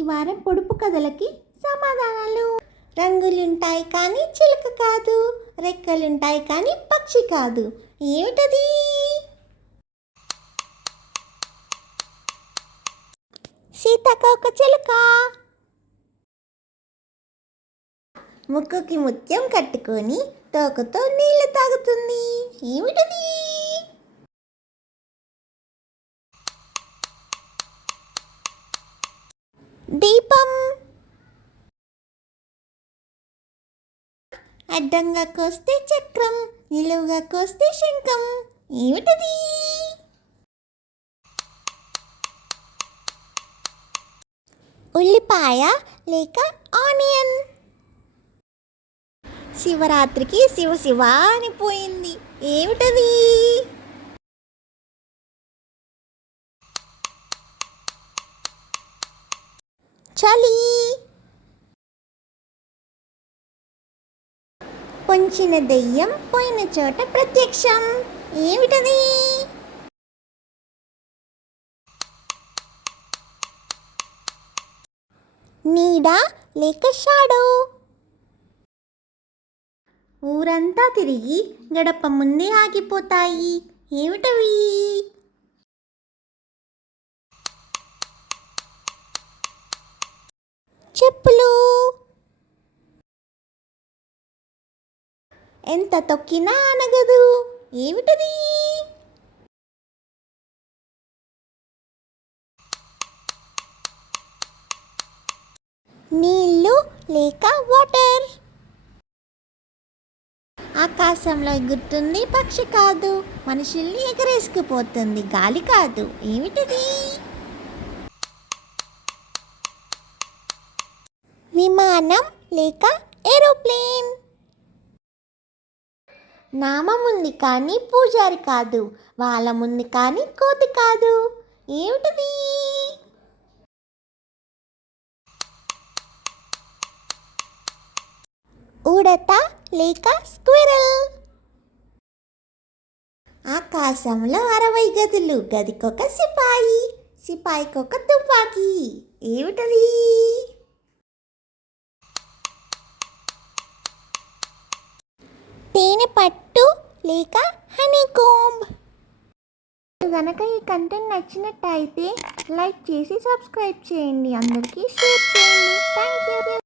ఈ వారం పొడుపు కథలకి సమాధానాలు. రంగులుంటాయి కానీ చిలుక కాదు రెక్కలుంటాయి కానీ పక్షి కాదు. ఏమిటది? సీతకోక చిలుక. ముక్కుకి ముత్యం కట్టుకొని తోకతో నీళ్ళు తాగుతుంది. ఏమిటది? దీపం. అడ్డంగా కోస్తే చక్రం నిలువుగా కోస్తే శంఖం. ఏమిటది? ఉల్లిపాయ లేక ఆనియన్. శివరాత్రికి శివ శివ అని పోయింది. ఏమిటది? చలి పొంచిన దెయ్యం పోయిన చోట ప్రత్యక్షం. ఏమిటది? నీడ లేక షాడో. ఊరంతా తిరిగి గడప ముందే ఆగిపోతాయి. ఏమిటవి? ఎంత తొక్కినా అనగదు. ఏమిటది? నీళ్ళు లేక వాటర్. ఆకాశంలో ఎగురుతుంది పక్షి కాదు. మనుషుల్ని ఎగరేసుకుపోతుంది. గాలి కాదు. ఏమిటది? విమానం లేక ఏరోప్లేన్. నామం ఉంది కానీ పూజారి కాదు వాళ్ళ ఉంది కానీ కోతి కాదు. ఏమిటిది? ఉడత లేక స్క్విరల్. ఆకాశంలో అరవై గదులు గదికొక సిపాయి సిపాయికొక తుపాకీ. ఏమిటది? తేనె పట్టు లేక హనీ కోంబ్ కనుక ఈ కంటెంట్ నచ్చినట్టయితే లైక్ చేసి సబ్స్క్రైబ్ చేయండి. అందరికీ షేర్ చేయండి. Thank you